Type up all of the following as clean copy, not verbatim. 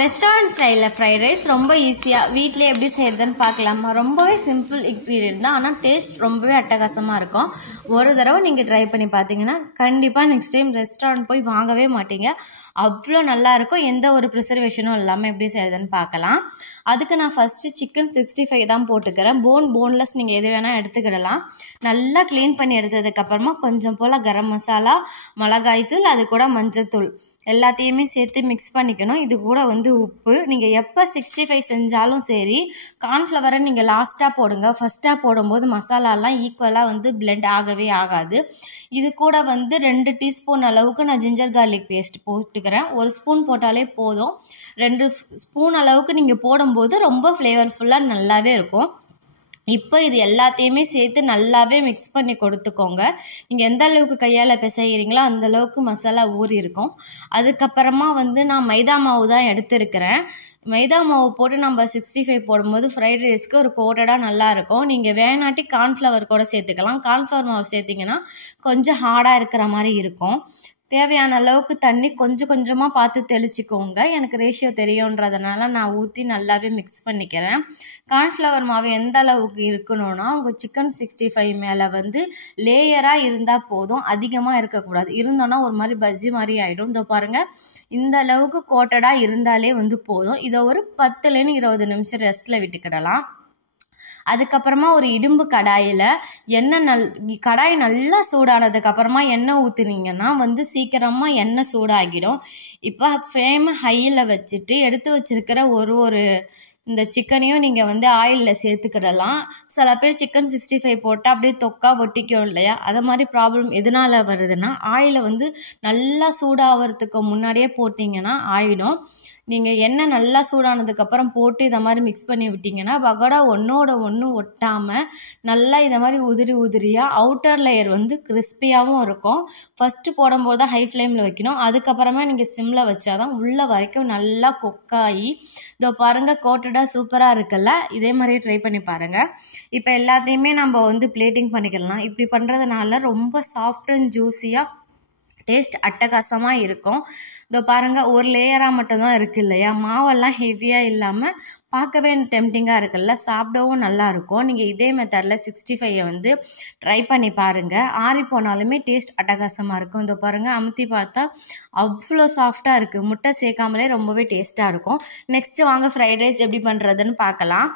Restaurant ஸ்டைலில் fried rice ரொம்ப ஈஸியாக வீட்டிலே எப்படி செய்கிறதுன்னு பார்க்கலாமா. ரொம்பவே சிம்பிள் இன்க்ரீடியன்ட் தான், ஆனால் டேஸ்ட் ரொம்பவே அட்டகாசமாக இருக்கும். ஒரு தடவை நீங்கள் ட்ரை பண்ணி பார்த்தீங்கன்னா கண்டிப்பாக நெக்ஸ்ட் டைம் ரெஸ்டாரண்ட் போய் வாங்கவே மாட்டீங்க. அவ்வளோ நல்லாயிருக்கும். எந்த ஒரு ப்ரிசர்வேஷனும் இல்லாமல் எப்படி செய்கிறதுன்னு பார்க்கலாம். அதுக்கு நான் ஃபஸ்ட்டு சிக்கன் 65 தான் போட்டுக்கிறேன். போன்லெஸ் நீங்கள் எது வேணால் எடுத்துக்கிடலாம். நல்லா க்ளீன் பண்ணி எடுத்ததுக்கப்புறமா கொஞ்சம் போல் கரம் மசாலா, மிளகாய்த்தூள், அது கூட மஞ்சத்தூள் எல்லாத்தையுமே சேர்த்து மிக்ஸ் பண்ணிக்கணும். இது கூட உப்பு. நீங்கள் எப்போ 65 செஞ்சாலும் சரி, கார்ன்ஃப்ளவரை நீங்கள் லாஸ்ட்டாக போடுங்க. ஃபஸ்ட்டாக போடும்போது மசாலாலாம் ஈக்குவலாக பிளெண்ட் ஆகவே ஆகாது. இது கூட 2 டீஸ்பூன் அளவுக்கு நான் ஜிஞ்சர் கார்லிக் பேஸ்ட் போட்டுக்கிறேன். 1 ஸ்பூன் போட்டாலே போதும். 2 ஸ்பூன் அளவுக்கு நீங்கள் போடும்போது ரொம்ப ஃப்ளேவர்ஃபுல்லாக நல்லாவே இருக்கும். இப்போ இது எல்லாத்தையுமே சேர்த்து நல்லாவே மிக்ஸ் பண்ணி கொடுத்துக்கோங்க. நீங்கள் எந்த அளவுக்கு கையால் பிசைகிறீங்களோ அந்தளவுக்கு மசாலா ஊறி இருக்கும். அதுக்கப்புறமா நான் மைதா மாவு தான் எடுத்துருக்கிறேன். மைதா மாவு போட்டு நம்ம 65 போடும்போது ஃப்ரைட் ரைஸ்க்கு ஒரு கோட்டடாக நல்லாயிருக்கும். நீங்கள் வேணாட்டி கார்ன்ஃப்ளவர் கூட சேர்த்துக்கலாம். கார்ன்ஃப்ளவர் மாவு சேர்த்திங்கன்னா கொஞ்சம் ஹார்டாக இருக்கிற மாதிரி இருக்கும். தேவையான அளவுக்கு தண்ணி கொஞ்சம் கொஞ்சமாக பார்த்து தெளிச்சிக்கோங்க. எனக்கு ரேஷியோ தெரியுன்றதுனால நான் ஊற்றி நல்லாவே மிக்ஸ் பண்ணிக்கிறேன். கார்ன்ஃப்ளவர் மாவு எந்த அளவுக்கு இருக்கணும்னா, உங்கள் சிக்கன் 65 மேலே லேயராக இருந்தால் போதும், அதிகமாக இருக்கக்கூடாது. இருந்தோன்னா ஒரு மாதிரி பஜ்ஜி மாதிரி ஆகிடும். இதோ பாருங்கள், இந்த அளவுக்கு கோட்டடாக இருந்தாலே போதும். இதை ஒரு 10லேருந்து 20 நிமிஷம் ரெஸ்ட்டில் விட்டுக்கிடலாம். அதுக்கப்புறமா ஒரு இரும்பு கடாயில் கடாய் நல்லா சூடானதுக்கப்புறமா எண்ணெய் ஊற்றுனீங்கன்னா சீக்கிரமாக எண்ணெய் சூடாகிடும். இப்போ ஃப்ளேம் ஹையில் வச்சுட்டு எடுத்து வச்சுருக்கிற ஒரு இந்த சிக்கனையும் நீங்கள் ஆயிலில் சேர்த்துக்கிடலாம். சில பேர் சிக்கன் 65 போட்டால் அப்படியே தொக்கா ஒட்டிக்கும் இல்லையா, அதை மாதிரி ப்ராப்ளம் எதனால் வருதுன்னா, ஆயிலை நல்லா சூடாகிறதுக்கு முன்னாடியே போட்டிங்கன்னா ஆயிடும். நீங்கள் எண்ணெய் நல்லா சூடானதுக்கப்புறம் போட்டு இதை மாதிரி மிக்ஸ் பண்ணி விட்டிங்கன்னா பகோடா ஒன்றோட ஒன்று ஒட்டாமல் நல்லா இதை மாதிரி உதிரியாக அவுட்டர் லேயர் கிறிஸ்பியாகவும் இருக்கும். ஃபஸ்ட்டு போடும்போது தான் ஹை ஃப்ளேமில் வைக்கணும். அதுக்கப்புறமா நீங்கள் சிம்மில் வச்சாதான் உள்ள வரைக்கும் நல்லா கொக்காகி இதோ பாருங்கள் கோட்டடாக சூப்பராக இருக்குல்ல. இதே மாதிரியே ட்ரை பண்ணி பாருங்கள். இப்போ எல்லாத்தையுமே நம்ம பிளேட்டிங் பண்ணிக்கலாம். இப்படி பண்ணுறதுனால ரொம்ப சாஃப்ட் அண்ட் ஜூஸியாக டேஸ்ட் அட்டகாசமாக இருக்கும். இதோ பாருங்கள், ஒரு லேயராக மட்டும்தான் இருக்குது இல்லையா, மாவெல்லாம் ஹெவியாக இல்லாமல் பார்க்கவே டெம்டிங்காக இருக்குல்ல, சாப்பிடவும் நல்லாயிருக்கும். நீங்கள் இதே மெத்தடில் 65 ட்ரை பண்ணி பாருங்கள். ஆறி போனாலுமே டேஸ்ட் அட்டகாசமாக இருக்கும். இதோ பாருங்கள், அமுத்தி பார்த்தா அவ்வளோ சாஃப்டாக இருக்குது. முட்டை சேர்க்காமலே ரொம்பவே டேஸ்ட்டாக இருக்கும். நெக்ஸ்ட்டு வாங்க ஃப்ரைட் ரைஸ் எப்படி பண்ணுறதுன்னு பார்க்கலாம்.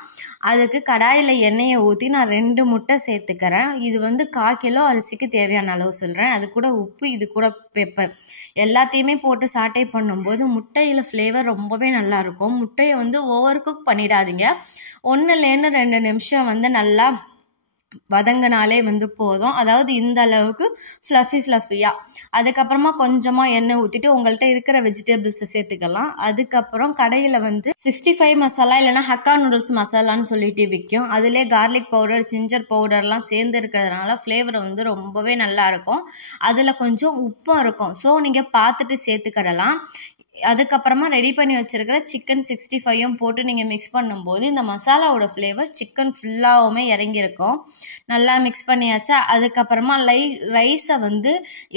அதுக்கு கடாயில் எண்ணெயை ஊற்றி நான் 2 முட்டை சேர்த்துக்கிறேன். இது 1/4 கிலோ அரிசிக்கு தேவையான அளவு சொல்கிறேன். அது கூட உப்பு, இது கூட பெப்பர் எல்லாத்தையுமே போட்டு சாட்டை பண்ணும்போது முட்டையில் ஃப்ளேவர் ரொம்பவே நல்லாயிருக்கும். முட்டையை ஓவர் குக் பண்ணிடாதீங்க. 1லேருந்து 2 நிமிஷம் நல்லா வதங்கினாலே போதும். அதாவது இந்த அளவுக்கு ஃப்ளஃபியாக. அதுக்கப்புறமா கொஞ்சமாக எண்ணெய் ஊற்றிட்டு உங்கள்கிட்ட இருக்கிற வெஜிடபிள்ஸை சேர்த்துக்கலாம். அதுக்கப்புறம் கடையில் 65 மசாலா இல்லைனா ஹக்கா நூடுல்ஸ் மசாலான்னு சொல்லிட்டு விற்கும். அதிலே கார்லிக் பவுடர், ஜிஞ்சர் பவுடர்லாம் சேர்ந்து இருக்கிறதுனால ஃப்ளேவர் ரொம்பவே நல்லாயிருக்கும். அதில் கொஞ்சம் உப்பும் இருக்கும். ஸோ நீங்கள் பார்த்துட்டு சேர்த்துக்கிடலாம். அதுக்கப்புறமா ரெடி பண்ணி வச்சுருக்கிற சிக்கன் 65 போட்டு நீங்கள் மிக்ஸ் பண்ணும்போது இந்த மசாலாவோட ஃப்ளேவர் சிக்கன் ஃபுல்லாகவுமே இறங்கியிருக்கும். நல்லா மிக்ஸ் பண்ணியாச்சா. அதுக்கப்புறமா ரைஸை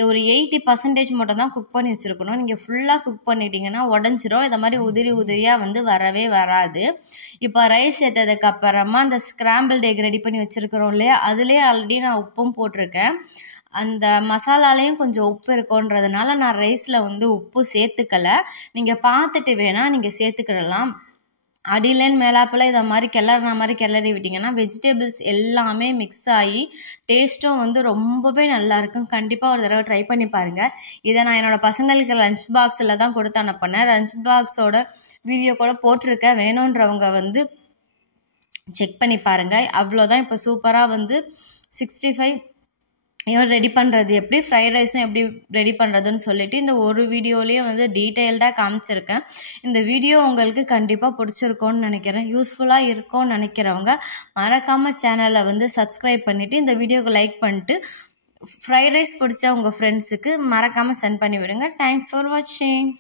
ஒரு 80% மட்டும் தான் குக் பண்ணி வச்சுருக்கணும். நீங்கள் ஃபுல்லாக குக் பண்ணிட்டீங்கன்னா உடஞ்சிரும். இதை மாதிரி உதிரியாக வரவே வராது. இப்போ ரைஸ் சேர்த்ததுக்கப்புறமா அந்த ஸ்க்ராம்பிள்ட் எக் ரெடி பண்ணி வச்சுருக்கிறோம் இல்லையா, அதுலேயே ஆல்ரெடி நான் உப்பும் போட்டிருக்கேன். அந்த மசாலாலையும் கொஞ்சம் உப்பு இருக்குன்றதுனால நான் ரைஸில் உப்பு சேர்த்துக்கலை. நீங்கள் பார்த்துட்டு வேணால் நீங்கள் சேர்த்துக்கிடலாம். அடியிலேன்னு மேலாப்பில் இதை மாதிரி கிளறி விட்டிங்கன்னா வெஜிடபிள்ஸ் எல்லாமே மிக்ஸ் ஆகி டேஸ்ட்டும் ரொம்பவே நல்லாயிருக்கும். கண்டிப்பாக ஒரு தடவை ட்ரை பண்ணி பாருங்கள். இதை நான் என்னோடய பசங்களுக்கு லஞ்ச் பாக்ஸில் தான் கொடுத்து அனுப்பினேன். லஞ்ச் பாக்ஸோட வீடியோ கூட போட்டிருக்கேன். வேணுன்றவங்க செக் பண்ணி பாருங்கள். அவ்வளோதான். இப்போ சூப்பராக 65 ரெடி பண்ணுறது எப்படி, ஃப்ரைட் ரைஸும் எப்படி ரெடி பண்ணுறதுன்னு சொல்லிட்டு இந்த ஒரு வீடியோலேயே டீட்டெயில்டாக காமிச்சிருக்கேன். இந்த வீடியோ உங்களுக்கு கண்டிப்பாக பிடிச்சிருக்கோன்னு நினைக்கிறேன். யூஸ்ஃபுல்லாக இருக்கும்னு நினைக்கிறவங்க மறக்காமல் சேனலை சப்ஸ்கிரைப் பண்ணிவிட்டு இந்த வீடியோவுக்கு லைக் பண்ணிட்டு ஃப்ரைட் ரைஸ் பிடிச்ச உங்கள் ஃப்ரெண்ட்ஸுக்கு மறக்காமல் சென்ட் பண்ணி விடுங்க. தேங்க்ஸ் ஃபார் வாட்சிங்.